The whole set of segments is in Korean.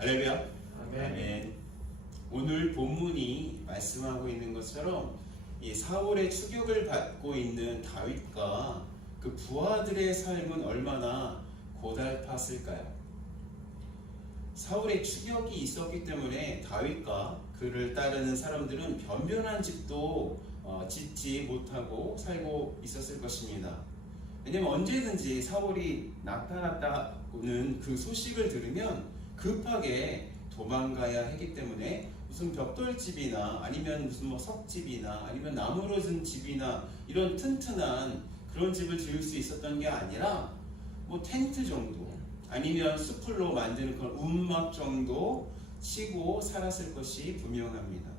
할렐루야. 아멘. 아멘. 오늘 본문이 말씀하고 있는 것처럼 이 사울의 추격을 받고 있는 다윗과 그 부하들의 삶은 얼마나 고달팠을까요? 사울의 추격이 있었기 때문에 다윗과 그를 따르는 사람들은 변변한 집도 짓지 못하고 살고 있었을 것입니다. 왜냐면 언제든지 사울이 나타났다는 그 소식을 들으면 급하게 도망가야 했기 때문에 무슨 벽돌집이나 아니면 무슨 석집이나 아니면 나무로 든 집이나 이런 튼튼한 그런 집을 지을 수 있었던 게 아니라 텐트 정도 아니면 수풀로 만드는 그런 움막 정도 치고 살았을 것이 분명합니다.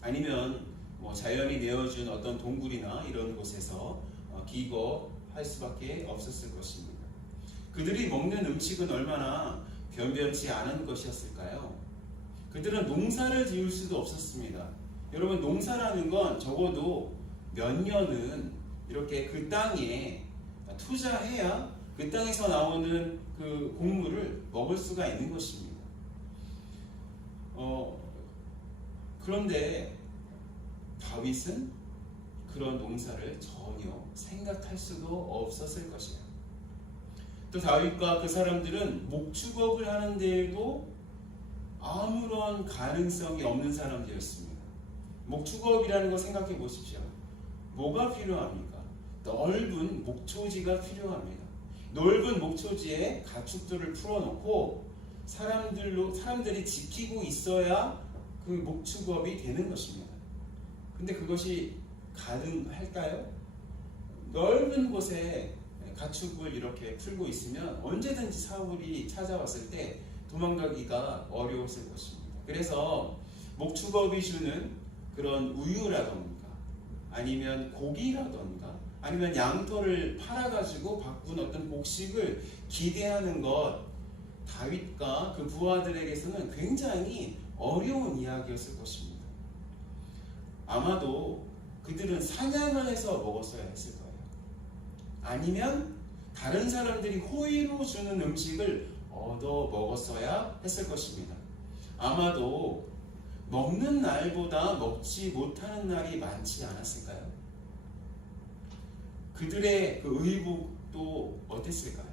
아니면 자연이 내어준 어떤 동굴이나 이런 곳에서 기거할 수밖에 없었을 것입니다. 그들이 먹는 음식은 얼마나 변변치 않은 것이었을까요? 그들은 농사를 지을 수도 없었습니다. 여러분, 농사라는 건 적어도 몇 년은 이렇게 그 땅에 투자해야 그 땅에서 나오는 그 곡물을 먹을 수가 있는 것입니다. 그런데 다윗은 그런 농사를 전혀 생각할 수도 없었을 것이에요. 또 다윗과 그 사람들은 목축업을 하는 데에도 아무런 가능성이 없는 사람들이었습니다. 목축업이라는 거 생각해 보십시오. 뭐가 필요합니까? 넓은 목초지가 필요합니다. 넓은 목초지에 가축들을 풀어놓고 사람들이 지키고 있어야 그 목축업이 되는 것입니다. 근데 그것이 가능할까요? 넓은 곳에 가축을 이렇게 풀고 있으면 언제든지 사울이 찾아왔을 때 도망가기가 어려웠을 것입니다. 그래서 목축업이 주는 그런 우유라던가 아니면 고기라던가 아니면 양털을 팔아가지고 바꾼 어떤 곡식을 기대하는 것, 다윗과 그 부하들에게서는 굉장히 어려운 이야기였을 것입니다. 아마도 그들은 사냥을 해서 먹었어야 했을 거예요. 아니면 다른 사람들이 호의로 주는 음식을 얻어 먹었어야 했을 것입니다. 아마도 먹는 날보다 먹지 못하는 날이 많지 않았을까요? 그들의 그 의복도 어땠을까요?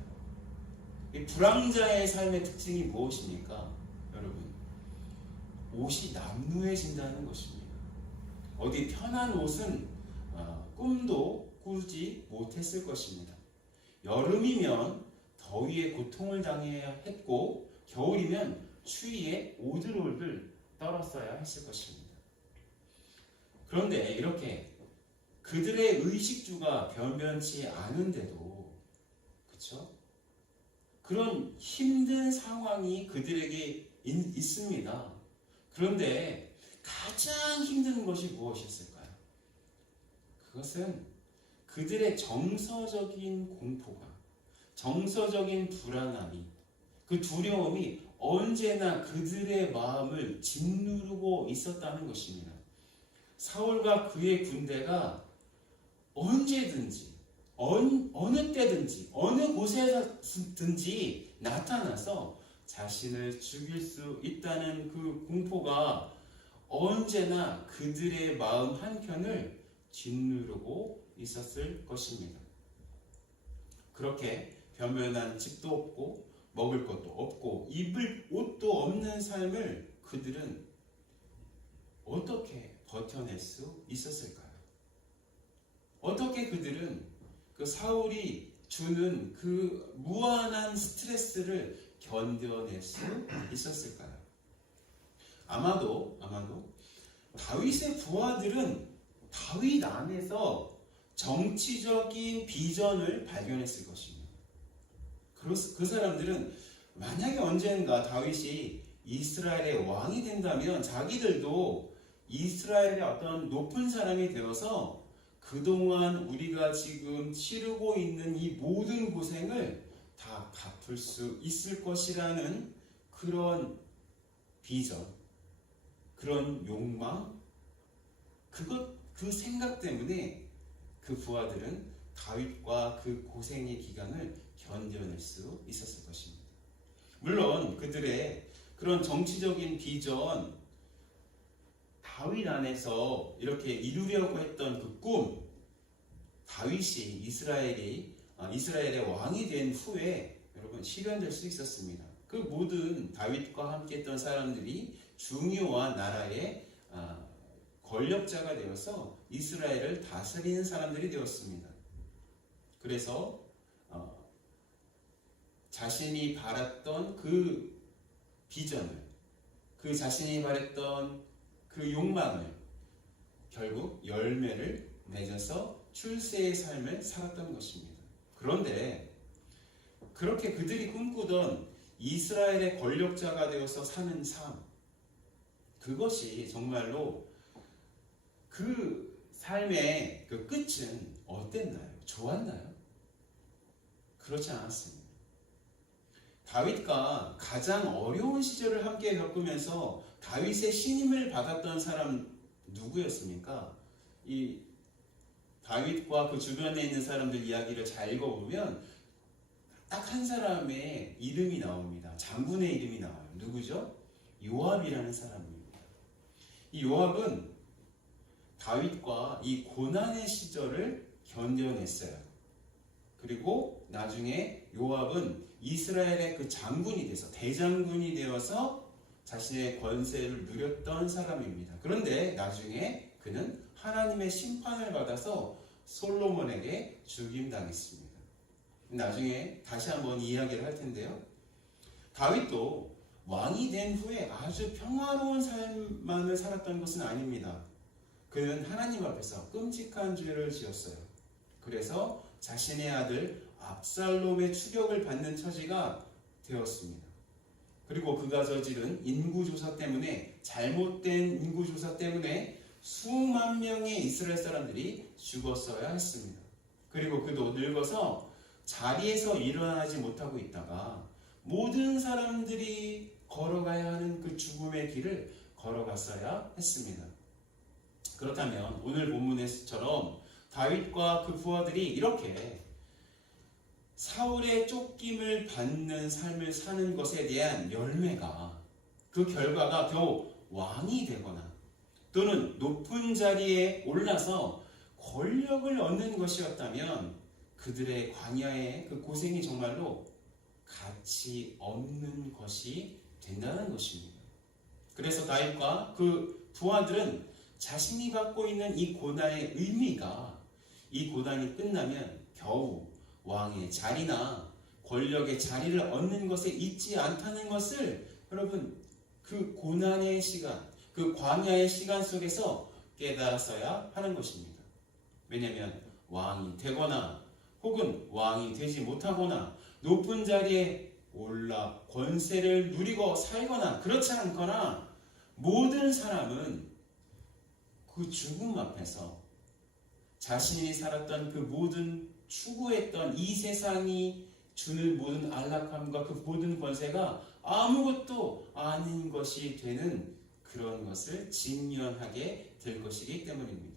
이 불황자의 삶의 특징이 무엇입니까? 여러분, 옷이 남루해진다는 것입니다. 어디 편한 옷은 꿈도 꾸지 못했을 것입니다. 여름이면 더위에 고통을 당해야 했고 겨울이면 추위에 오들오들 떨었어야 했을 것입니다. 그런데 이렇게 그들의 의식주가 변변치 않은데도 그렇죠? 그런 힘든 상황이 그들에게 있습니다. 그런데 가장 힘든 것이 무엇이었을까요? 그것은 그들의 정서적인 공포가, 정서적인 불안함이, 그 두려움이 언제나 그들의 마음을 짓누르고 있었다는 것입니다. 사울과 그의 군대가 언제든지, 어느 때든지, 어느 곳에서든지 나타나서 자신을 죽일 수 있다는 그 공포가 언제나 그들의 마음 한켠을 짓누르고 있었을 것입니다. 그렇게 변변한 집도 없고 먹을 것도 없고 입을 옷도 없는 삶을 그들은 어떻게 버텨낼 수 있었을까요? 어떻게 그들은 그 사울이 주는 그 무한한 스트레스를 견뎌낼 수 있었을까요? 아마도 다윗의 부하들은 다윗 안에서 정치적인 비전을 발견했을 것입니다. 그 사람들은 만약에 언젠가 다윗이 이스라엘의 왕이 된다면 자기들도 이스라엘의 어떤 높은 사람이 되어서 그동안 우리가 지금 치르고 있는 이 모든 고생을 다 갚을 수 있을 것이라는 그런 비전, 그런 욕망, 그 생각 때문에 그 부하들은 다윗과 그 고생의 기간을 견뎌낼 수 있었을 것입니다. 물론 그들의 그 그런 정치적인 비전, 다윗 안에서 이렇게 이루려고 했던 그 꿈, 다윗이 이스라엘의 왕이 된 후에 여러분 실현될 수 있었습니다. 그 모든 다윗과 함께했던 사람들이 중요한 나라의 권력자가 되어서 이스라엘을 다스리는 사람들이 되었습니다. 그래서 자신이 바랐던 그 비전을, 그 자신이 바랬던 그 욕망을 결국 열매를 맺어서 출세의 삶을 살았던 것입니다. 그런데 그렇게 그들이 꿈꾸던 이스라엘의 권력자가 되어서 사는 삶, 그것이 정말로 그 삶의 그 끝은 어땠나요? 좋았나요? 그렇지 않았습니다. 다윗과 가장 어려운 시절을 함께 겪으면서 다윗의 신임을 받았던 사람 누구였습니까? 이 다윗과 그 주변에 있는 사람들 이야기를 잘 읽어보면 딱 한 사람의 이름이 나옵니다. 장군의 이름이 나와요. 누구죠? 요압이라는 사람입니다. 이 요압은 다윗과 이 고난의 시절을 견뎌냈어요. 그리고 나중에 요압은 이스라엘의 그 장군이 돼서 대장군이 되어서 자신의 권세를 누렸던 사람입니다. 그런데 나중에 그는 하나님의 심판을 받아서 솔로몬에게 죽임당했습니다. 나중에 다시 한번 이야기를 할 텐데요. 다윗도 왕이 된 후에 아주 평화로운 삶만을 살았던 것은 아닙니다. 그는 하나님 앞에서 끔찍한 죄를 지었어요. 그래서 자신의 아들 압살롬의 추격을 받는 처지가 되었습니다. 그리고 그가 저지른 인구조사 때문에, 잘못된 인구조사 때문에 수만 명의 이스라엘 사람들이 죽었어야 했습니다. 그리고 그도 늙어서 자리에서 일어나지 못하고 있다가 모든 사람들이 걸어가야 하는 그 죽음의 길을 걸어갔어야 했습니다. 그렇다면 오늘 본문에서처럼 다윗과 그 부하들이 이렇게 사울의 쫓김을 받는 삶을 사는 것에 대한 열매가, 그 결과가 겨우 왕이 되거나 또는 높은 자리에 올라서 권력을 얻는 것이었다면 그들의 광야의 그 고생이 정말로 가치 없는 것이 된다는 것입니다. 그래서 다윗과 그 부하들은 자신이 갖고 있는 이 고난의 의미가, 이 고난이 끝나면 겨우 왕의 자리나 권력의 자리를 얻는 것에 있지 않다는 것을 여러분 그 고난의 시간, 그 광야의 시간 속에서 깨달았어야 하는 것입니다. 왜냐하면 왕이 되거나 혹은 왕이 되지 못하거나 높은 자리에 올라 권세를 누리고 살거나 그렇지 않거나 모든 사람은 그 죽음 앞에서 자신이 살았던 그 모든 추구했던 이 세상이 주는 모든 안락함과 그 모든 권세가 아무것도 아닌 것이 되는 그런 것을 직면하게 될 것이기 때문입니다.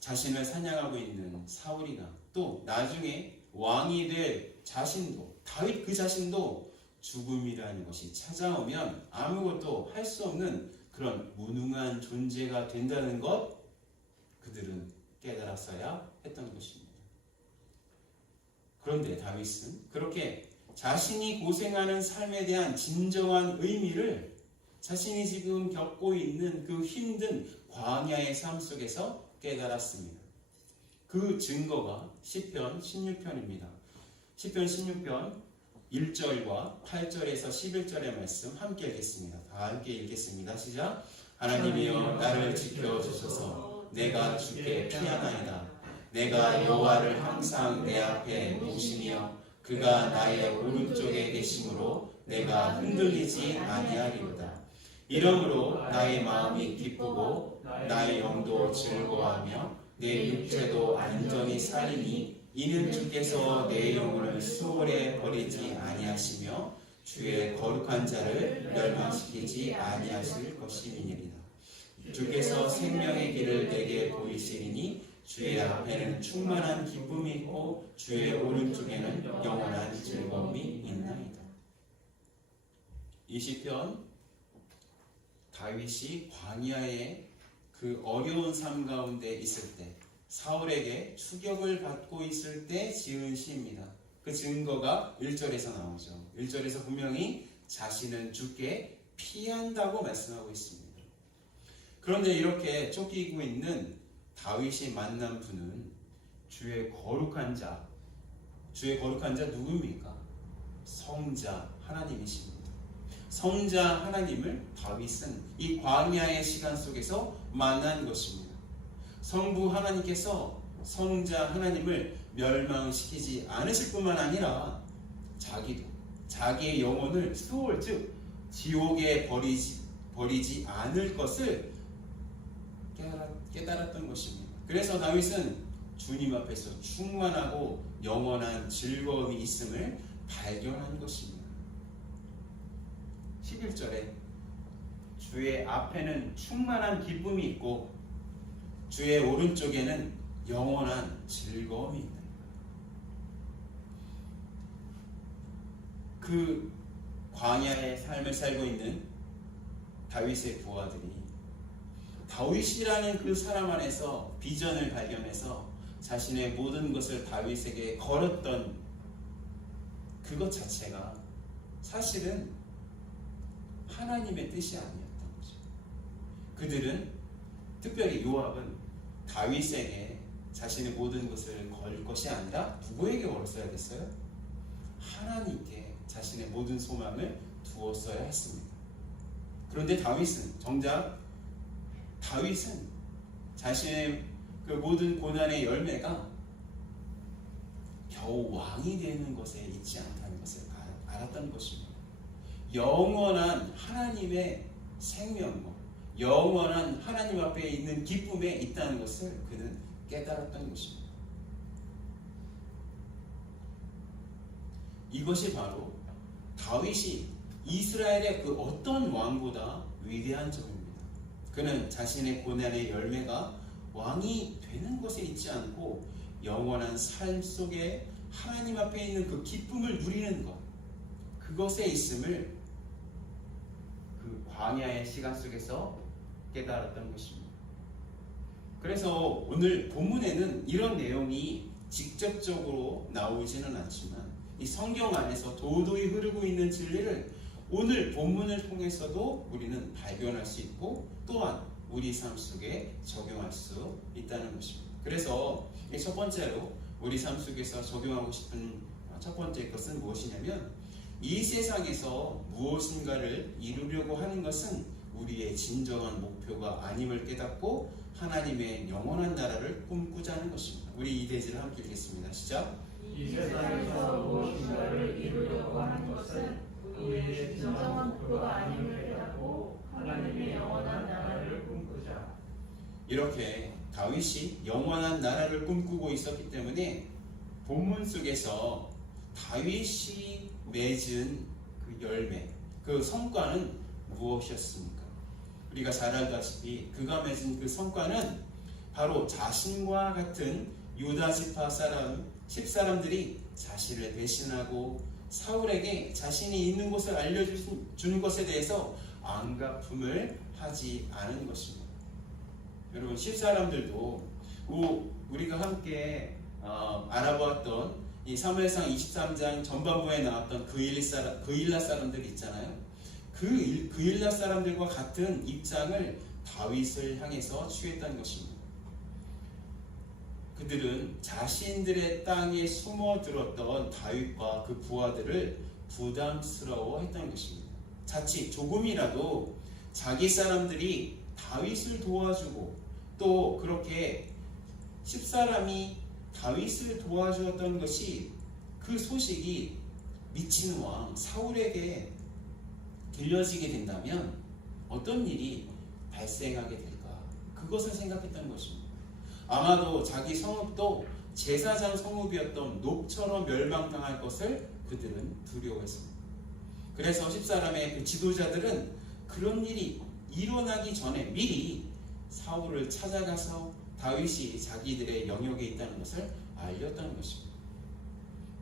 자신을 사냥하고 있는 사울이나 또 나중에 왕이 될 자신도, 다윗 그 자신도 죽음이라는 것이 찾아오면 아무것도 할 수 없는 그런 무능한 존재가 된다는 것, 그들은 깨달았어야 했던 것입니다. 그런데 다윗은 그렇게 자신이 고생하는 삶에 대한 진정한 의미를 자신이 지금 겪고 있는 그 힘든 광야의 삶 속에서 깨달았습니다. 그 증거가 시편 16편입니다. 시편 16편 1절과 8절에서 11절의 말씀 함께 읽겠습니다. 다 함께 읽겠습니다. 시작. 하나님이여 나를 지켜주소서. 내가 주께 피하나이다. 내가 여호와를 항상 내 앞에 모시며 그가 나의 오른쪽에 계심으로 내가 흔들리지 아니하리로다. 이러므로 나의 마음이 기쁘고 나의 영도 즐거워하며 내 육체도 안전히 살리니 이는 주께서 내 영혼을 수월에 버리지 아니하시며 주의 거룩한 자를 멸망시키지 아니하실 것임이니이다. 주께서 생명의 길을 내게 보이시리니 주의 앞에는 충만한 기쁨이 있고 주의 오른쪽에는 영원한 즐거움이 있나이다. 이 시편 다윗이 광야에 그 어려운 삶 가운데 있을 때 사울에게 추격을 받고 있을 때 지은 시입니다. 그 증거가 1절에서 나오죠. 1절에서 분명히 자신은 죽게 피한다고 말씀하고 있습니다. 그런데 이렇게 쫓기고 있는 다윗이 만난 분은 주의 거룩한 자 누굽니까? 성자 하나님이십니다. 성자 하나님을 다윗은 이 광야의 시간 속에서 만난 것입니다. 성부 하나님께서 성자 하나님을 멸망시키지 않으실 뿐만 아니라 자기의 영혼을 수월 즉 지옥에 버리지 않을 것을 깨달았던 것입니다. 그래서 다윗은 주님 앞에서 충만하고 영원한 즐거움이 있음을 발견한 것입니다. 11절에 주의 앞에는 충만한 기쁨이 있고 주의 오른쪽에는 영원한 즐거움이 있다. 그 광야의 삶을 살고 있는 다윗의 부하들이 다윗이라는 그 사람 안에서 비전을 발견해서 자신의 모든 것을 다윗에게 걸었던 그것 자체가 사실은 하나님의 뜻이 아니었던 거죠. 그들은 특별히 요압은 다윗에게 자신의 모든 것을 걸 것이 아니라 누구에게 걸었어야 됐어요? 하나님께 자신의 모든 소망을 두었어야 했습니다. 그런데 정작 다윗은 자신의 그 모든 고난의 열매가 겨우 왕이 되는 것에 있지 않다는 것을 알았던 것입니다. 영원한 하나님의 생명력, 영원한 하나님 앞에 있는 기쁨에 있다는 것을 그는 깨달았던 것입니다. 이것이 바로 다윗이 이스라엘의 그 어떤 왕보다 위대한 점입니다. 그는 자신의 고난의 열매가 왕이 되는 것에 있지 않고 영원한 삶 속에 하나님 앞에 있는 그 기쁨을 누리는 것, 그것에 있음을 그 광야의 시간 속에서 깨달았던 것입니다. 그래서 오늘 본문에는 이런 내용이 직접적으로 나오지는 않지만 이 성경 안에서 도도히 흐르고 있는 진리를 오늘 본문을 통해서도 우리는 발견할 수 있고 또한 우리 삶 속에 적용할 수 있다는 것입니다. 그래서 첫 번째로 우리 삶 속에서 적용하고 싶은 첫 번째 것은 무엇이냐면 이 세상에서 무엇인가를 이루려고 하는 것은 우리의 진정한 목표가 아님을 깨닫고 하나님의 영원한 나라를 꿈꾸자는 것입니다. 우리 이 대지를 함께 읽겠습니다. 시작. 이 세상에서 무엇인가를 이루려고 하는 것은 우리의 진정한 목표가 아님을 깨닫고 하나님의 영원한 나라를 꿈꾸자. 이렇게 다윗이 영원한 나라를 꿈꾸고 있었기 때문에 본문 속에서 다윗이 맺은 그 열매, 그 성과는 무엇이었습니까? 우리가 잘 알다시피 그가 맺은 그 성과는 바로 자신과 같은 유다 지파 10사람들이 자신을 배신하고 사울에게 자신이 있는 곳을 알려주는 것에 대해서 안갚음을 하지 않은 것입니다. 여러분 10사람들도 우리가 함께 알아보았던 이 사무엘상 23장 전반부에 나왔던 그일라 사람들 있잖아요. 그일라 사람들과 같은 입장을 다윗을 향해서 취했던 것입니다. 그들은 자신들의 땅에 숨어들었던 다윗과 그 부하들을 부담스러워했던 것입니다. 자칫 조금이라도 자기 사람들이 다윗을 도와주고 또 그렇게 10사람이 다윗을 도와주었던 것이 그 소식이 미친 왕 사울에게 들려지게 된다면 어떤 일이 발생하게 될까? 그것을 생각했던 것입니다. 아마도 자기 성읍도 제사장 성읍이었던 놋처럼 멸망당할 것을 그들은 두려워했습니다. 그래서 10사람의 그 지도자들은 그런 일이 일어나기 전에 미리 사울을 찾아가서 다윗이 자기들의 영역에 있다는 것을 알렸다는 것입니다.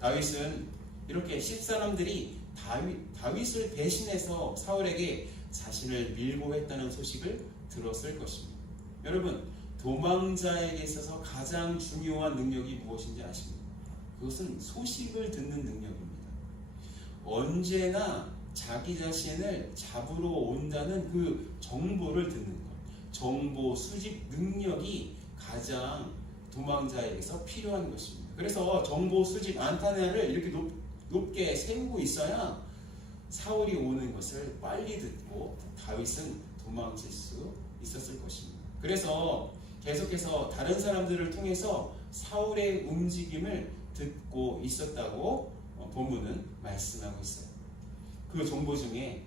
다윗은 이렇게 10사람들이 다윗을 배신해서 사울에게 자신을 밀고 했다는 소식을 들었을 것입니다. 여러분, 도망자에게 있어서 가장 중요한 능력이 무엇인지 아십니까? 그것은 소식을 듣는 능력입니다. 언제나 자기 자신을 잡으러 온다는 그 정보를 듣는 것, 정보 수집 능력이 가장 도망자에게서 필요한 것입니다. 그래서 정보 수집 안테나를 이렇게 높게 세우고 있어야 사울이 오는 것을 빨리 듣고 다윗은 도망칠 수 있었을 것입니다. 그래서 계속해서 다른 사람들을 통해서 사울의 움직임을 듣고 있었다고 본문은 말씀하고 있어요. 그 정보 중에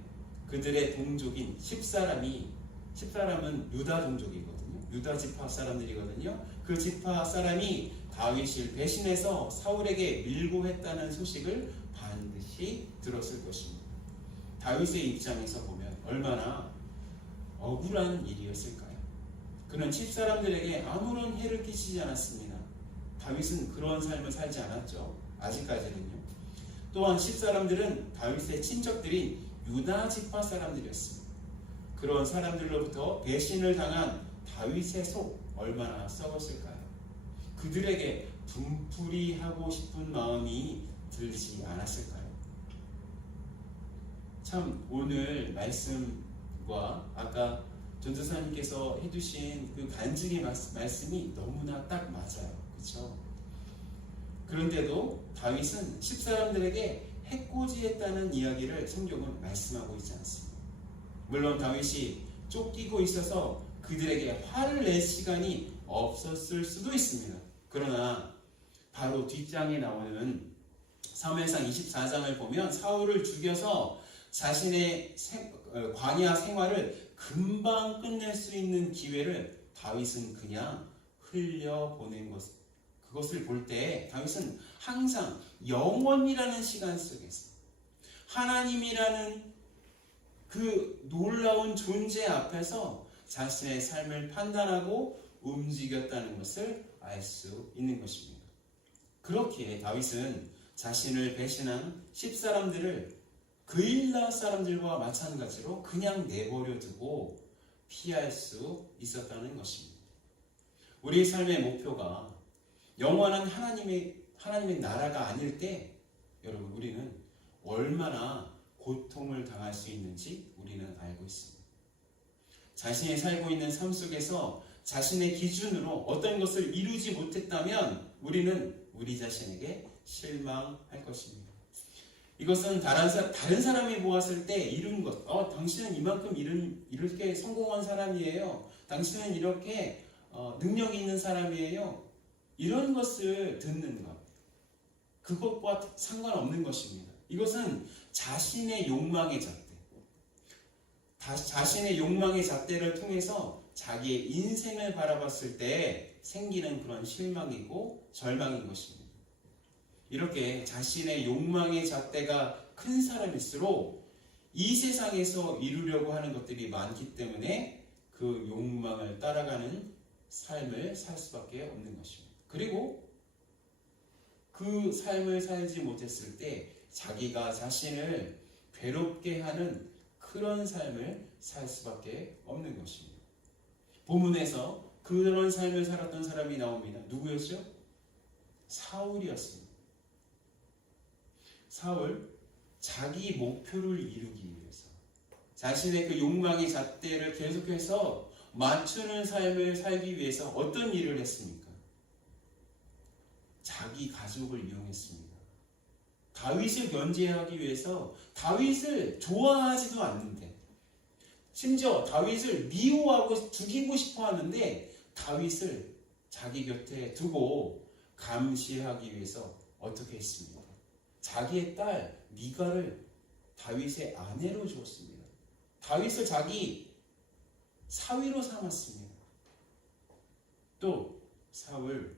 그들의 동족인 10사람은 유다 동족이거든요. 유다 지파 사람들이거든요. 그 지파 사람이 다윗을 배신해서 사울에게 밀고 했다는 소식을 반드시 들었을 것입니다. 다윗의 입장에서 보면 얼마나 억울한 일이었을까요? 그는 10사람들에게 아무런 해를 끼치지 않았습니다. 다윗은 그런 삶을 살지 않았죠. 아직까지는요. 또한 10사람들은 다윗의 친척들인 유다 지파 사람들이었습니다. 그런 사람들로부터 배신을 당한 다윗의 속 얼마나 썩었을까요? 그들에게 분풀이하고 싶은 마음이 들지 않았을까요? 참 오늘 말씀과 아까 전도사님께서 해주신 그 간증의 말씀이 너무나 딱 맞아요. 그렇죠? 그런데도 다윗은 10사람들에게 해코지했다는 이야기를 성경은 말씀하고 있지 않습니다. 물론 다윗이 쫓기고 있어서 그들에게 화를 낼 시간이 없었을 수도 있습니다. 그러나 바로 뒷장에 나오는 사무엘상 24장을 보면 사울을 죽여서 자신의 광야 생활을 금방 끝낼 수 있는 기회를 다윗은 그냥 흘려보낸 그것을 볼 때 다윗은 항상 영원이라는 시간 속에서 하나님이라는 그 놀라운 존재 앞에서 자신의 삶을 판단하고 움직였다는 것을 알 수 있는 것입니다. 그렇게 다윗은 자신을 배신한 10사람들을 그일라 사람들과 마찬가지로 그냥 내버려 두고 피할 수 있었다는 것입니다. 우리의 삶의 목표가 영원한 하나님의 나라가 아닐 때 여러분 우리는 얼마나 고통을 당할 수 있는지 우리는 알고 있습니다. 자신이 살고 있는 삶 속에서 자신의 기준으로 어떤 것을 이루지 못했다면 우리는 우리 자신에게 실망할 것입니다. 이것은 다른 사람이 보았을 때 이룬 것, 당신은 이만큼 이렇게 성공한 사람이에요. 당신은 이렇게 능력이 있는 사람이에요. 이런 것을 듣는 것, 그것과 상관없는 것입니다. 이것은 자신의 욕망의 잣대, 자신의 욕망의 잣대를 통해서 자기의 인생을 바라봤을 때 생기는 그런 실망이고 절망인 것입니다. 이렇게 자신의 욕망의 잣대가 큰 사람일수록 이 세상에서 이루려고 하는 것들이 많기 때문에 그 욕망을 따라가는 삶을 살 수밖에 없는 것입니다. 그리고 그 삶을 살지 못했을 때 자기가 자신을 괴롭게 하는 그런 삶을 살 수밖에 없는 것입니다. 본문에서 그런 삶을 살았던 사람이 나옵니다. 누구였죠? 사울이었습니다. 사울, 자기 목표를 이루기 위해서 자신의 그 욕망의 잣대를 계속해서 맞추는 삶을 살기 위해서 어떤 일을 했습니까? 자기 가족을 이용했습니다. 다윗을 견제하기 위해서 다윗을 좋아하지도 않는데 심지어 다윗을 미워하고 죽이고 싶어 하는데 다윗을 자기 곁에 두고 감시하기 위해서 어떻게 했습니까? 자기의 딸 미가를 다윗의 아내로 주었습니다. 다윗을 자기 사위로 삼았습니다. 또 사울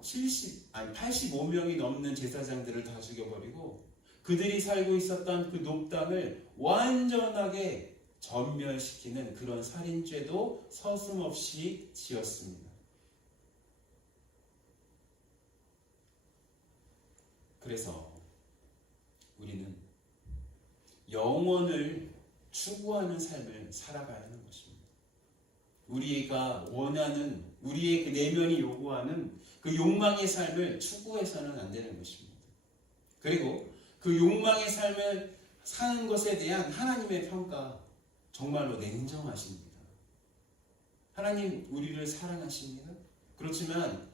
85명이 넘는 제사장들을 다 죽여버리고 그들이 살고 있었던 그 높당을 완전하게 전멸시키는 그런 살인죄도 서슴없이 지었습니다. 그래서 우리는 영원을 추구하는 삶을 살아가야 하는 것입니다. 우리가 원하는, 우리의 그 내면이 요구하는 그 욕망의 삶을 추구해서는 안 되는 것입니다. 그리고 그 욕망의 삶을 사는 것에 대한 하나님의 평가, 정말로 냉정하십니다. 하나님 우리를 사랑하십니다. 그렇지만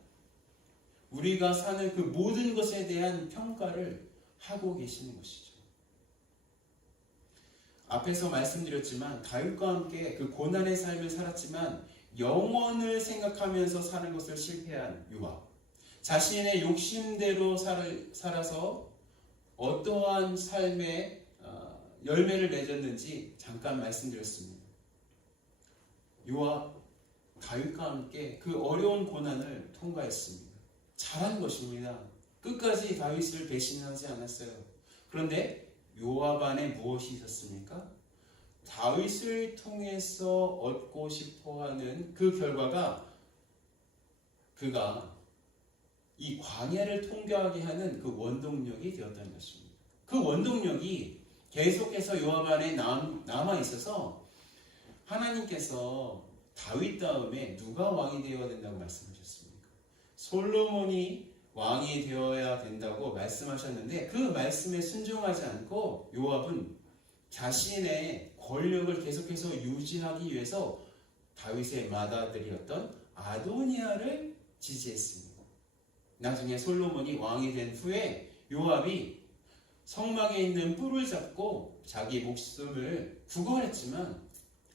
우리가 사는 그 모든 것에 대한 평가를 하고 계시는 것이죠. 앞에서 말씀드렸지만 다윗과 함께 그 고난의 삶을 살았지만 영원을 생각하면서 사는 것을 실패한 요압, 자신의 욕심대로 살아서 어떠한 삶의 열매를 맺었는지 잠깐 말씀드렸습니다. 요압, 다윗과 함께 그 어려운 고난을 통과했습니다. 잘한 것입니다. 끝까지 다윗을 배신하지 않았어요. 그런데 요압 안에 무엇이 있었습니까? 다윗을 통해서 얻고 싶어하는 그 결과가 그가 이 광야를 통과하게 하는 그 원동력이 되었다는 것입니다. 그 원동력이 계속해서 요압 안에 남아 있어서 하나님께서 다윗 다음에 누가 왕이 되어야 된다고 말씀하셨습니까? 솔로몬이 왕이 되어야 된다고 말씀하셨는데 그 말씀에 순종하지 않고 요압은 자신의 권력을 계속해서 유지하기 위해서 다윗의 맏아들이었던 아도니아를 지지했습니다. 나중에 솔로몬이 왕이 된 후에 요압이 성막에 있는 뿔을 잡고 자기 목숨을 구걸했지만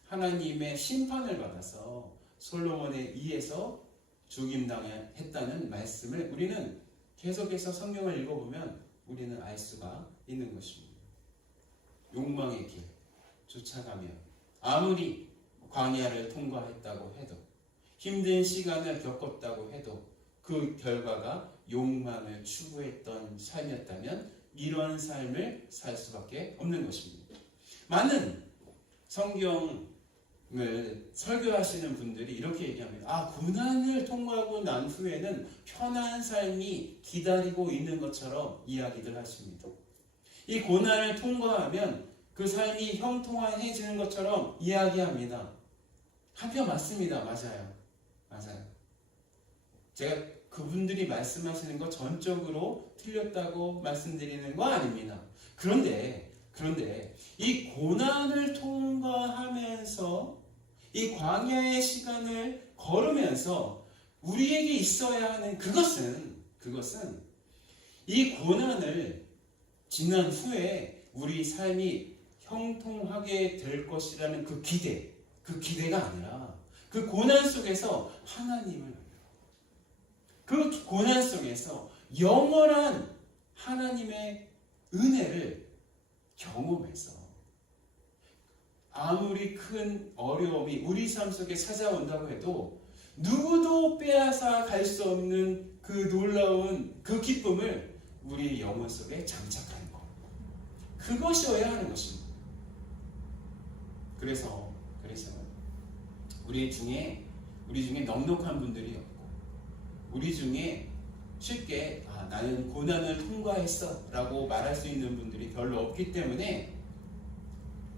하나님의 심판을 받아서 솔로몬에 의해서 죽임당했다는 말씀을 우리는 계속해서 성경을 읽어보면 우리는 알 수가 있는 것입니다. 욕망의 길 쫓아가며 아무리 광야를 통과했다고 해도 힘든 시간을 겪었다고 해도 그 결과가 욕망을 추구했던 삶이었다면 이런 삶을 살 수밖에 없는 것입니다. 많은 성경을 설교하시는 분들이 이렇게 얘기합니다. 고난을 통과하고 난 후에는 편한 삶이 기다리고 있는 것처럼 이야기들 하십니다. 이 고난을 통과하면 그 삶이 형통해지는 것처럼 이야기합니다. 한편 맞습니다. 맞아요. 제가 그분들이 말씀하시는 것 전적으로 틀렸다고 말씀드리는 거 아닙니다. 그런데 이 고난을 통과하면서 이 광야의 시간을 걸으면서 우리에게 있어야 하는 그것은 이 고난을 지난 후에 우리 삶이 형통하게 될 것이라는 그 기대가 아니라 그 고난 속에서 하나님을, 그 고난 속에서 영원한 하나님의 은혜를 경험해서 아무리 큰 어려움이 우리 삶 속에 찾아온다고 해도 누구도 빼앗아 갈 수 없는 그 놀라운 그 기쁨을 우리 영혼 속에 장착하는 것, 그것이어야 하는 것입니다. 그래서 우리 중에 넉넉한 분들이 없고 우리 중에 쉽게 나는 고난을 통과했어 라고 말할 수 있는 분들이 별로 없기 때문에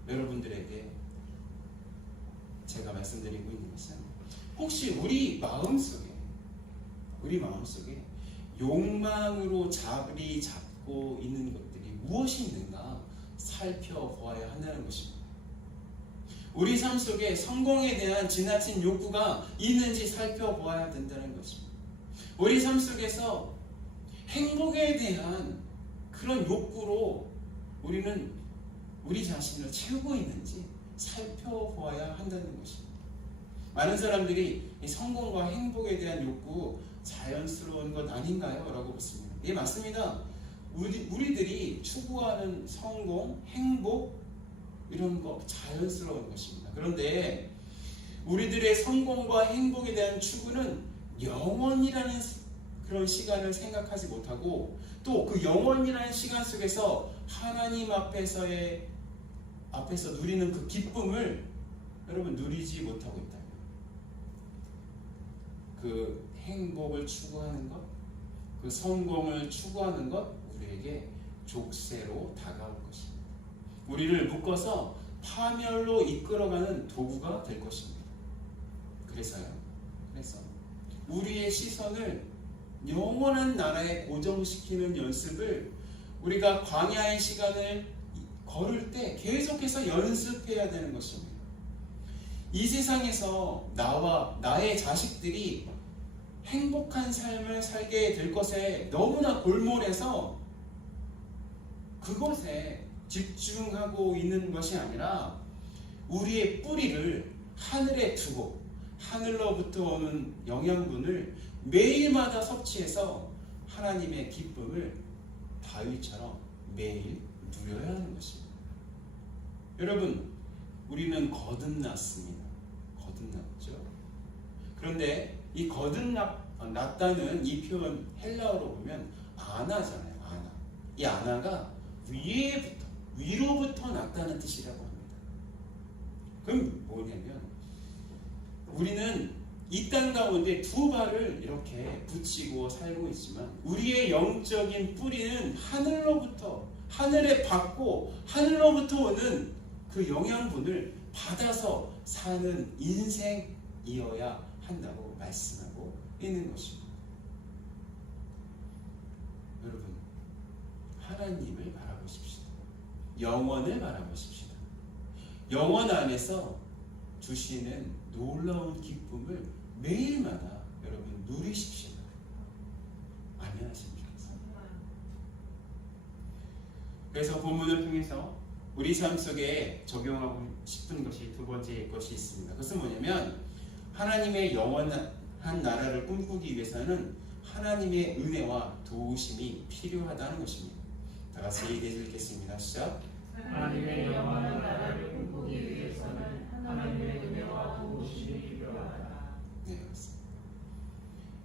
여러분들에게 제가 말씀드리고 있는 것은 혹시 우리 마음속에 욕망으로 자리 잡고 있는 것들이 무엇이 있는가 살펴보아야 한다는 것입니다. 우리 삶 속에 성공에 대한 지나친 욕구가 있는지 살펴보아야 된다는 것입니다. 우리 삶 속에서 행복에 대한 그런 욕구로 우리는 우리 자신을 채우고 있는지 살펴보아야 한다는 것입니다. 많은 사람들이 이 성공과 행복에 대한 욕구 자연스러운 것 아닌가요? 라고 묻습니다. 예, 맞습니다. 우리들이 추구하는 성공, 행복 이런 거 자연스러운 것입니다. 그런데 우리들의 성공과 행복에 대한 추구는 영원이라는 그런 시간을 생각하지 못하고 또 그 영원이라는 시간 속에서 하나님 앞에서 누리는 그 기쁨을 여러분 누리지 못하고 있다. 그 행복을 추구하는 것, 그 성공을 추구하는 것, 우리에게 족쇄로 다가올 것입니다. 우리를 묶어서 파멸로 이끌어가는 도구가 될 것입니다. 그래서 우리의 시선을 영원한 나라에 고정시키는 연습을 우리가 광야의 시간을 걸을 때 계속해서 연습해야 되는 것입니다. 이 세상에서 나와 나의 자식들이 행복한 삶을 살게 될 것에 너무나 골몰해서 그것에 집중하고 있는 것이 아니라 우리의 뿌리를 하늘에 두고 하늘로부터 오는 영양분을 매일마다 섭취해서 하나님의 기쁨을 다윗처럼 매일 누려야 하는 것입니다. 여러분, 우리는 거듭났습니다. 거듭났죠. 그런데 이 거듭났다는 이 표현 헬라어로 보면 아나잖아요. 아나. 이 아나가 위로부터 났다는 뜻이라고 합니다. 그럼 뭐냐면 우리는 이 땅 가운데 두 발을 이렇게 붙이고 살고 있지만 우리의 영적인 뿌리는 하늘로부터 하늘에 받고 하늘로부터 오는 그 영양분을 받아서 사는 인생이어야 한다고 말씀하고 있는 것입니다. 여러분, 하나님을 바라보십시오. 영원을 바라보십시다. 영원 안에서 주시는 놀라운 기쁨을 매일마다 여러분 누리십시오. 아멘 하십니까? 그래서 본문을 통해서 우리 삶 속에 적용하고 싶은 것이 두 번째 것이 있습니다. 그것은 뭐냐면 하나님의 영원한 나라를 꿈꾸기 위해서는 하나님의 은혜와 도우심이 필요하다는 것입니다. 다 같이 얘기해 읽겠습니다. 시작. 하나님의 영원한 나라를 꿈꾸기 위해서는 하나님의 은혜와 도우심이 필요하다. 네, 그렇습니다.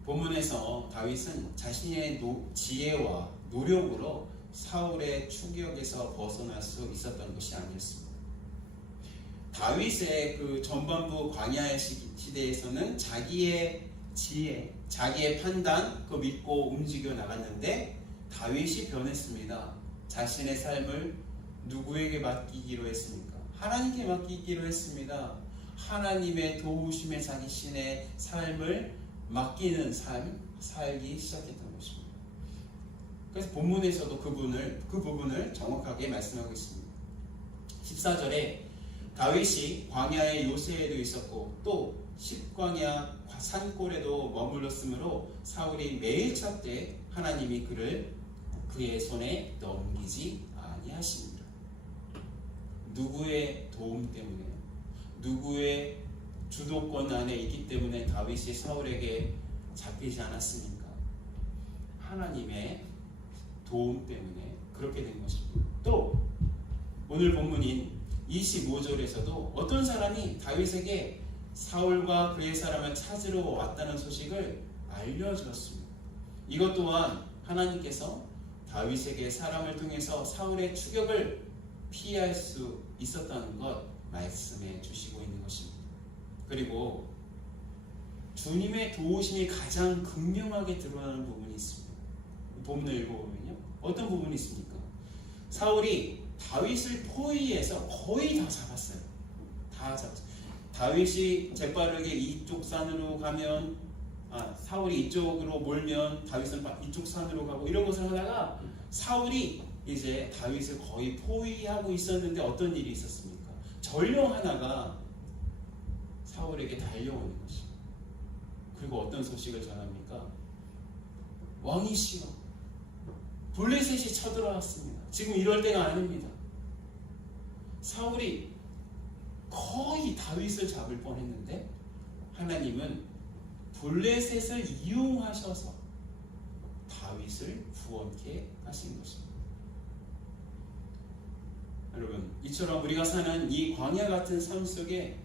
본문에서 다윗은 자신의 지혜와 노력으로 사울의 추격에서 벗어날 수 있었던 것이 아니었습니다. 다윗의 그 전반부 광야의 시대에서는 자기의 지혜, 자기의 판단, 그 믿고 움직여 나갔는데 다윗이 변했습니다. 자신의 삶을 누구에게 맡기기로 했습니까? 하나님께 맡기기로 했습니다. 하나님의 도우심에 자기 신의 삶을 맡기는 삶 살기 시작했던 것입니다. 그래서 본문에서도 그 부분을 정확하게 말씀하고 있습니다. 14절에 다윗이 광야의 요새에도 있었고 또 십광야 산골에도 머물렀으므로 사울이 매일 찾되 하나님이 그를 그의 손에 넘기지 아니하십니다. 누구의 도움 때문에, 누구의 주도권 안에 있기 때문에 다윗이 사울에게 잡히지 않았습니까? 하나님의 도움 때문에 그렇게 된 것입니다. 또 오늘 본문인 25절에서도 어떤 사람이 다윗에게 사울과 그의 사람을 찾으러 왔다는 소식을 알려주었습니다. 이것 또한 하나님께서 다윗에게 사람을 통해서 사울의 추격을 피할 수 있었다는 것 말씀해 주시고 있는 것입니다. 그리고 주님의 도우심이 가장 극명하게 드러나는 부분이 있습니다. 본문을 읽어보면요, 어떤 부분이 있습니까? 사울이 다윗을 포위해서 거의 다 잡았어요. 다 잡았어요. 다윗이 재빠르게 이쪽 산으로 가면 사울이 이쪽으로 몰면 다윗은 이쪽 산으로 가고 이런 것을 하다가 사울이 이제 다윗을 거의 포위하고 있었는데 어떤 일이 있었습니까? 전령 하나가 사울에게 달려오는 것입니다. 그리고 어떤 소식을 전합니까? 왕이 싫어. 블레셋이 쳐들어왔습니다. 지금 이럴 때가 아닙니다. 사울이 거의 다윗을 잡을 뻔했는데 하나님은 블레셋을 이용하셔서 다윗을 구원케 하신 것입니다. 여러분, 이처럼 우리가 사는 이 광야 같은 삶 속에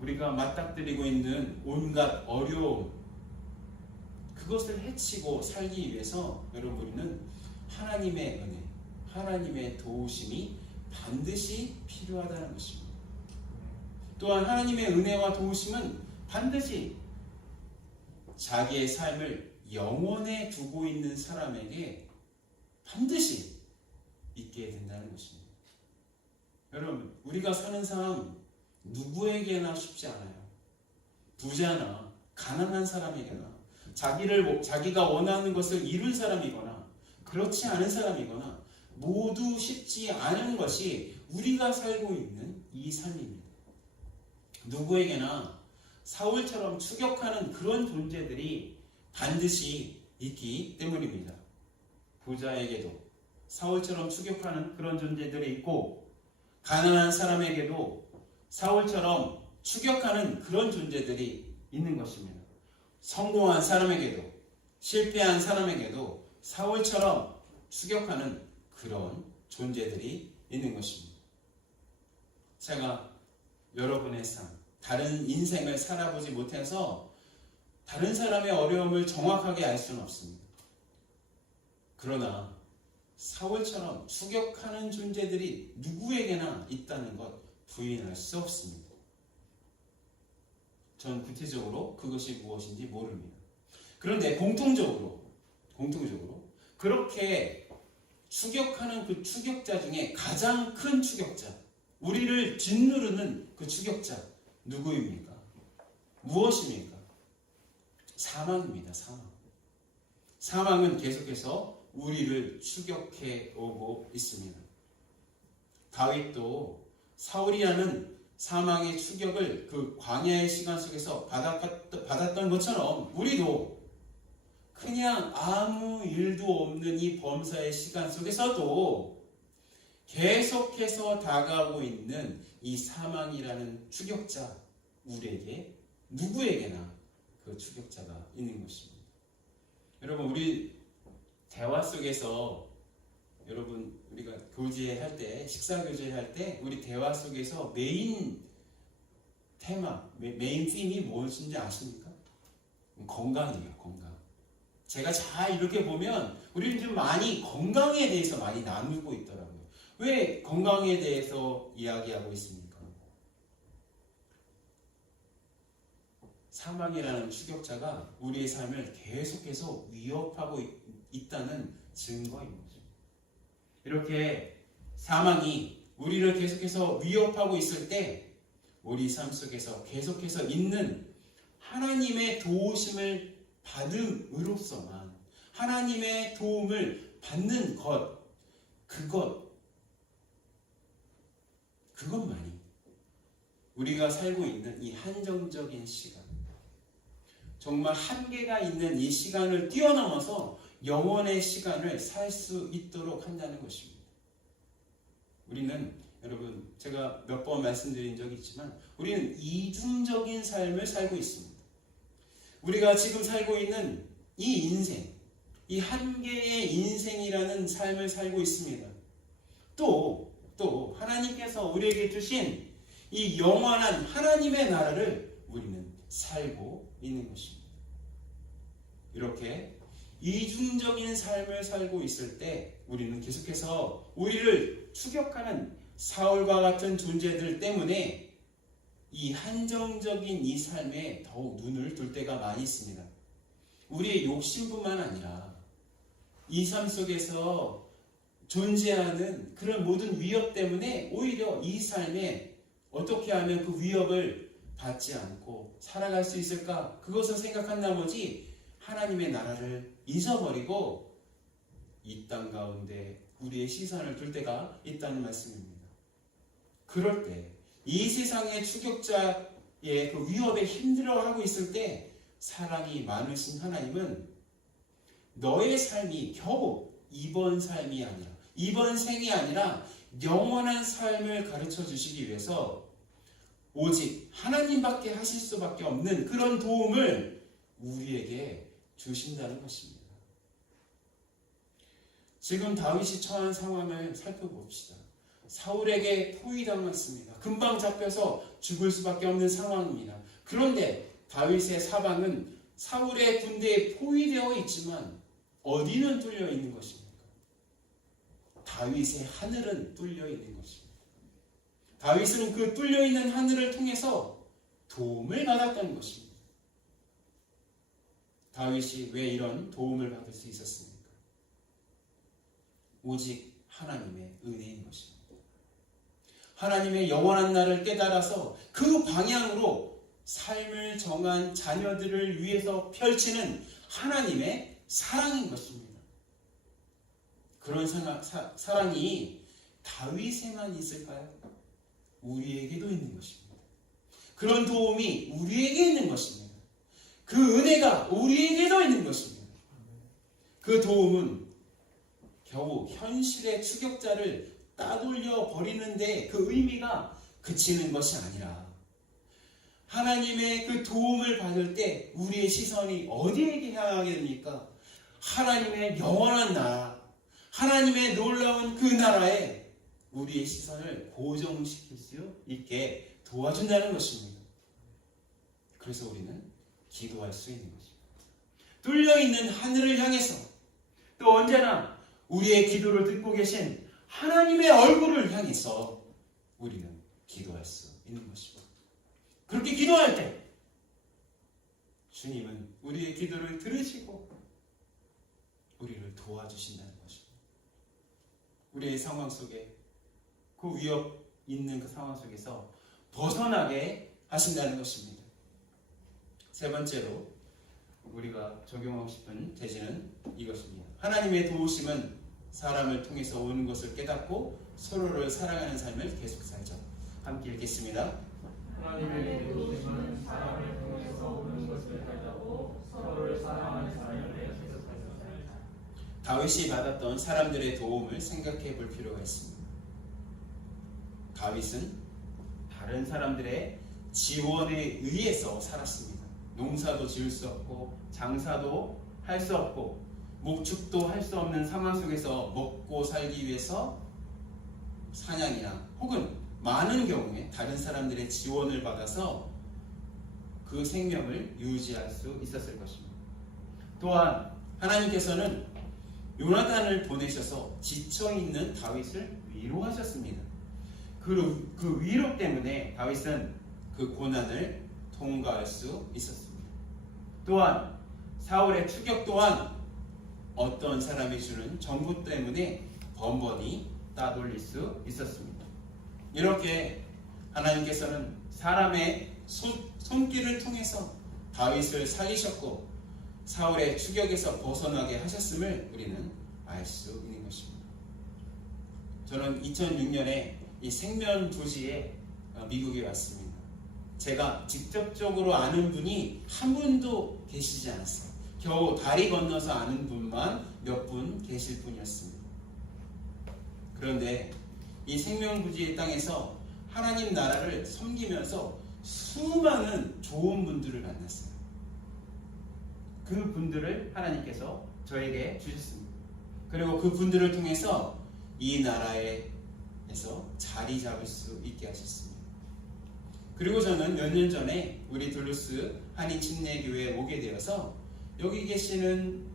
우리가 맞닥뜨리고 있는 온갖 어려움, 그것을 헤치고 살기 위해서 여러분 우리는 하나님의 은혜, 하나님의 도우심이 반드시 필요하다는 것입니다. 또한 하나님의 은혜와 도우심은 반드시 자기의 삶을 영원에 두고 있는 사람에게 반드시 있게 된다는 것입니다. 여러분, 우리가 사는 삶 누구에게나 쉽지 않아요. 부자나 가난한 사람에게나 자기가 원하는 것을 이룬 사람이거나 그렇지 않은 사람이거나 모두 쉽지 않은 것이 우리가 살고 있는 이 삶입니다. 누구에게나 사울처럼 추격하는 그런 존재들이 반드시 있기 때문입니다. 부자에게도 사울처럼 추격하는 그런 존재들이 있고, 가난한 사람에게도 사울처럼 추격하는 그런 존재들이 있는 것입니다. 성공한 사람에게도 실패한 사람에게도 사울처럼 추격하는 그런 존재들이 있는 것입니다. 제가 여러분의 삶, 다른 인생을 살아보지 못해서 다른 사람의 어려움을 정확하게 알 수는 없습니다. 그러나 사울처럼 추격하는 존재들이 누구에게나 있다는 것 부인할 수 없습니다. 전 구체적으로 그것이 무엇인지 모릅니다. 그런데 공통적으로 그렇게 추격하는 그 추격자 중에 가장 큰 추격자, 우리를 짓누르는 그 추격자 누구입니까? 무엇입니까? 사망입니다. 사망은 계속해서 우리를 추격해 오고 있습니다. 다윗도 사울이라는 사망의 추격을 그 광야의 시간 속에서 받았던 것처럼 우리도 그냥 아무 일도 없는 이 범사의 시간 속에서도 계속해서 다가오고 있는 이 사망이라는 추격자, 우리에게 누구에게나 그 추격자가 있는 것입니다. 여러분, 우리 대화 속에서 우리가 교제할 때, 식사 교제할 때 우리 대화 속에서 메인 테마, 메인 팀이 무엇인지 아십니까? 건강이에요. 건강. 제가 잘 이렇게 보면 우리는 좀 많이 건강에 대해서 많이 나누고 있더라고요. 왜 건강에 대해서 이야기하고 있습니까? 사망이라는 추격자가 우리의 삶을 계속해서 위협하고 있다는 증거입니다. 이렇게 사망이 우리를 계속해서 위협하고 있을 때 우리 삶 속에서 계속해서 있는 하나님의 도우심을 받음으로써만, 하나님의 도움을 받는 그것만이 우리가 살고 있는 이 한정적인 시간, 정말 한계가 있는 이 시간을 뛰어넘어서 영원의 시간을 살 수 있도록 한다는 것입니다. 우리는, 여러분, 제가 몇 번 말씀드린 적이 있지만 우리는 이중적인 삶을 살고 있습니다. 우리가 지금 살고 있는 이 인생, 이 한계의 인생이라는 삶을 살고 있습니다. 또 하나님께서 우리에게 주신 이 영원한 하나님의 나라를 우리는 살고 있는 것입니다. 이렇게 이중적인 삶을 살고 있을 때 우리는 계속해서 우리를 추격하는 사울과 같은 존재들 때문에 이 한정적인 이 삶에 더욱 눈을 둘 때가 많이 있습니다. 우리의 욕심뿐만 아니라 이 삶 속에서 존재하는 그런 모든 위협 때문에 오히려 이 삶에 어떻게 하면 그 위협을 받지 않고 살아갈 수 있을까? 그것을 생각한 나머지 하나님의 나라를 잊어버리고 이 땅 가운데 우리의 시선을 둘 때가 있다는 말씀입니다. 그럴 때 이 세상의 추격자의 그 위협에 힘들어하고 있을 때 사랑이 많으신 하나님은 너의 삶이 겨우 이번 삶이 아니라, 이번 생이 아니라 영원한 삶을 가르쳐 주시기 위해서 오직 하나님밖에 하실 수밖에 없는 그런 도움을 우리에게 주신다는 것입니다. 지금 다윗이 처한 상황을 살펴봅시다. 사울에게 포위당했습니다. 금방 잡혀서 죽을 수밖에 없는 상황입니다. 그런데 다윗의 사방은 사울의 군대에 포위되어 있지만 어디는 뚫려 있는 것입니까? 다윗의 하늘은 뚫려 있는 것입니다. 다윗은 그 뚫려 있는 하늘을 통해서 도움을 받았던 것입니다. 다윗이 왜 이런 도움을 받을 수 있었습니까? 오직 하나님의 은혜인 것입니다. 하나님의 영원한 날을 깨달아서 그 방향으로 삶을 정한 자녀들을 위해서 펼치는 하나님의 사랑인 것입니다. 그런 사랑이 다윗에만 있을까요? 우리에게도 있는 것입니다. 그런 도움이 우리에게 있는 것입니다. 그 은혜가 우리에게도 있는 것입니다. 그 도움은 겨우 현실의 추격자를 따돌려 버리는데 그 의미가 그치는 것이 아니라 하나님의 그 도움을 받을 때 우리의 시선이 어디에게 향하게 됩니까? 하나님의 영원한 나라, 하나님의 놀라운 그 나라에 우리의 시선을 고정시킬 수 있게 도와준다는 것입니다. 그래서 우리는 기도할 수 있는 것입니다. 뚫려있는 하늘을 향해서 또 언제나 우리의 기도를 듣고 계신 하나님의 얼굴을 향해서 우리는 기도할 수 있는 것입니다. 그렇게 기도할 때 주님은 우리의 기도를 들으시고 우리를 도와주신다는 것입니다. 우리의 상황 속에 그 위협 있는 그 상황 속에서 벗어나게 하신다는 것입니다. 세 번째로 우리가 적용하고 싶은 제시는 이것입니다. 하나님의 도우심은 사람을 통해서 오는 것을 깨닫고 서로를 사랑하는 삶을 계속 살죠. 함께 읽겠습니다. 하나님의 도우심은 사람을 통해서 오는 것을 깨닫고 서로를 사랑하는 삶을 계속 살죠. 다윗이 받았던 사람들의 도움을 생각해 볼 필요가 있습니다. 다윗은 다른 사람들의 지원에 의해서 살았습니다. 농사도 지을 수 없고 장사도 할 수 없고 목축도 할 수 없는 상황 속에서 먹고 살기 위해서 사냥이나 혹은 많은 경우에 다른 사람들의 지원을 받아서 그 생명을 유지할 수 있었을 것입니다. 또한 하나님께서는 요나단을 보내셔서 지쳐있는 다윗을 위로하셨습니다. 그 위로 때문에 다윗은 그 고난을 통과할 수 있었습니다. 또한 사울의 추격 또한 어떤 사람이 주는 정보 때문에 번번이 따돌릴 수 있었습니다. 이렇게 하나님께서는 사람의 손길을 통해서 다윗을 살리셨고 사울의 추격에서 벗어나게 하셨음을 우리는 알 수 있는 것입니다. 저는 2006년에 이 생면부지에 미국에 왔습니다. 제가 직접적으로 아는 분이 한 분도 계시지 않았어요. 겨우 다리 건너서 아는 분만 몇 분 계실 뿐이었습니다. 그런데 이 생명부지의 땅에서 하나님 나라를 섬기면서 수많은 좋은 분들을 만났어요. 그 분들을 하나님께서 저에게 주셨습니다. 그리고 그 분들을 통해서 이 나라에서 자리 잡을 수 있게 하셨습니다. 그리고 저는 몇 년 전에 우리 둘루스 한인 침례교회에 오게 되어서 여기 계시는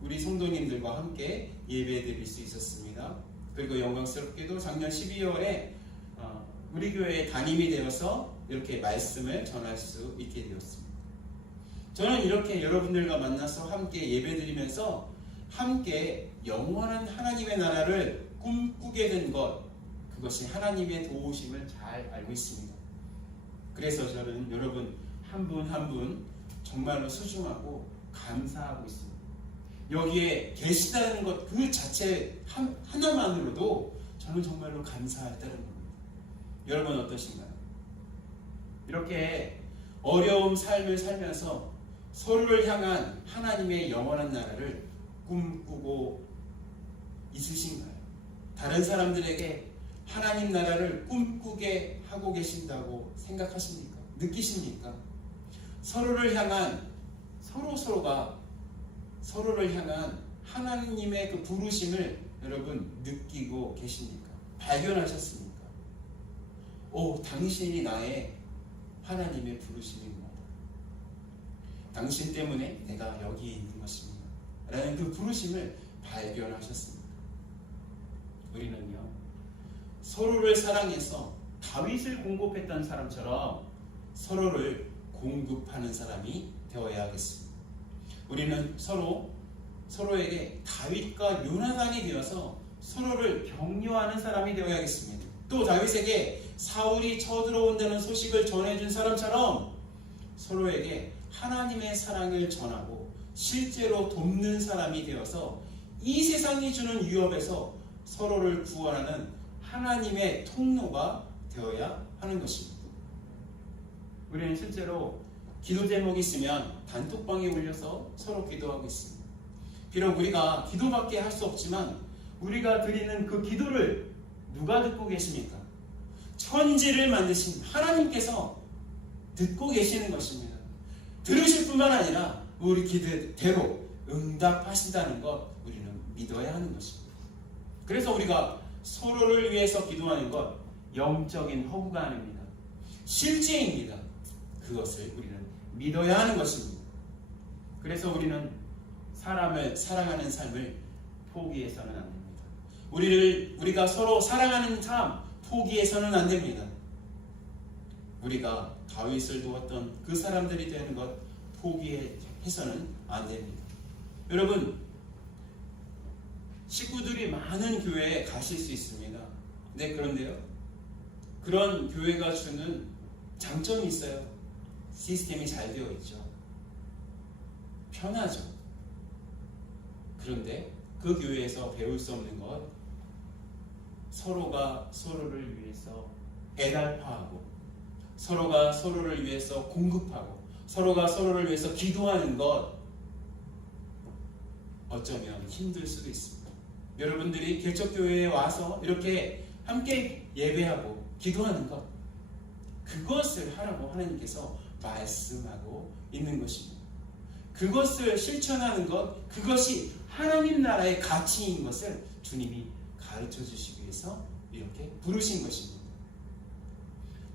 우리 성도님들과 함께 예배 드릴 수 있었습니다. 그리고 영광스럽게도 작년 12월에 우리 교회에 담임이 되어서 이렇게 말씀을 전할 수 있게 되었습니다. 저는 이렇게 여러분들과 만나서 함께 예배드리면서 함께 영원한 하나님의 나라를 꿈꾸게 된 것, 그것이 하나님의 도우심을 잘 알고 있습니다. 그래서 저는 여러분 한 분 한 분 정말로 소중하고 감사하고 있습니다. 여기에 계시다는 것 그 자체 하나만으로도 저는 정말로 감사했다는 겁니다. 여러분 어떠신가요? 이렇게 어려운 삶을 살면서 서로를 향한 하나님의 영원한 나라를 꿈꾸고 있으신가요? 다른 사람들에게 하나님 나라를 꿈꾸게 하고 계신다고 생각하십니까? 느끼십니까? 서로를 향한 서로가 서로를 향한 하나님의 그 부르심을 여러분 느끼고 계십니까? 발견하셨습니까? 당신이 나의 하나님의 부르심이구나. 당신 때문에 내가 여기에 있는 것입니다. 라는 그 부르심을 발견하셨습니다. 우리는요, 서로를 사랑해서 다윗을 공급했던 사람처럼 서로를 공급하는 사람이 되어야 하겠습니다. 우리는 서로에게 다윗과 요나단이 되어서 서로를 격려하는 사람이 되어야겠습니다. 또 다윗에게 사울이 쳐들어온다는 소식을 전해준 사람처럼 서로에게 하나님의 사랑을 전하고 실제로 돕는 사람이 되어서 이 세상이 주는 위협에서 서로를 구원하는 하나님의 통로가 되어야 하는 것입니다. 우리는 실제로 기도 제목이 있으면 단톡방에 올려서 서로 기도하고 있습니다. 비록 우리가 기도밖에 할 수 없지만 우리가 드리는 그 기도를 누가 듣고 계십니까? 천지를 만드신 하나님께서 듣고 계시는 것입니다. 들으실 뿐만 아니라 우리 기도대로 응답하신다는 것 우리는 믿어야 하는 것입니다. 그래서 우리가 서로를 위해서 기도하는 것 영적인 허구가 아닙니다. 실제입니다. 그것을 우리는 믿어야 하는 것입니다. 그래서 우리는 사람을 사랑하는 삶을 포기해서는 안 됩니다. 우리가 서로 사랑하는 삶 포기해서는 안 됩니다. 우리가 다윗을 도왔던 그 사람들이 되는 것 포기해서는 안 됩니다. 여러분, 식구들이 많은 교회에 가실 수 있습니다. 네, 그런데요, 그런 교회가 주는 장점이 있어요. 시스템이 잘 되어 있죠. 편하죠. 그런데 그 교회에서 배울 수 없는 것, 서로가 서로를 위해서 애달파하고 서로가 서로를 위해서 공급하고 서로가 서로를 위해서 기도하는 것, 어쩌면 힘들 수도 있습니다. 여러분들이 개척교회에 와서 이렇게 함께 예배하고 기도하는 것, 그것을 하라고 하나님께서 말씀하고 있는 것입니다. 그것을 실천하는 것, 그것이 하나님 나라의 가치인 것을 주님이 가르쳐 주시기 위해서 이렇게 부르신 것입니다.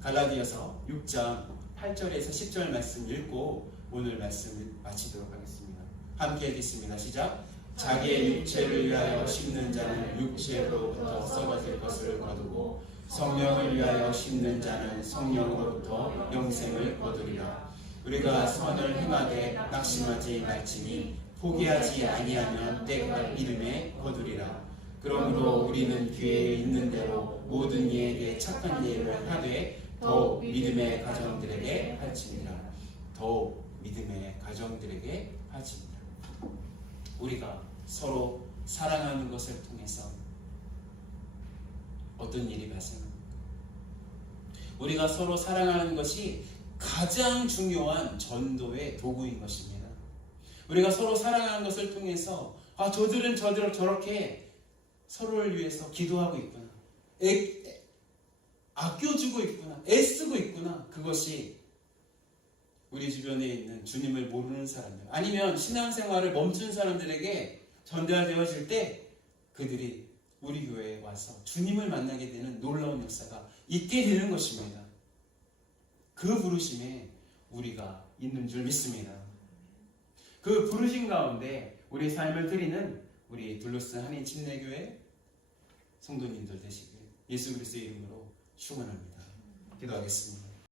갈라디아서 6장 8절에서 10절 말씀 읽고 오늘 말씀을 마치도록 하겠습니다. 함께 읽겠습니다. 시작. 자기의 육체를 위하여 심는 자는 육체로부터 썩어질 것을 거두고 성령을 위하여 심는 자는 성령으로부터 영생을 거두리라. 우리가 선을 행하되 낙심하지 말지니 포기하지 아니하면 때가 이름에 거두리라. 그러므로 우리는 기회에 있는 대로 모든 이에게 착한 일을 하되 더욱 믿음의 가정들에게 할지니라. 더욱 믿음의 가정들에게 할지니라. 우리가 서로 사랑하는 것을 통해서 어떤 일이 발생합니까? 우리가 서로 사랑하는 것이 가장 중요한 전도의 도구인 것입니다. 우리가 서로 사랑하는 것을 통해서 저들은 저렇게 서로를 위해서 기도하고 있구나, 아껴주고 있구나, 애쓰고 있구나. 그것이 우리 주변에 있는 주님을 모르는 사람들, 아니면 신앙생활을 멈춘 사람들에게 전달되어질 때 그들이 우리 교회에 와서 주님을 만나게 되는 놀라운 역사가 있게 되는 것입니다. 그 부르심에 우리가 있는 줄 믿습니다. 그 부르심 가운데 우리 삶을 드리는 우리 둘로스 한인 침례교회 성도님들 되시길 예수 그리스도의 이름으로 축원합니다. 기도하겠습니다.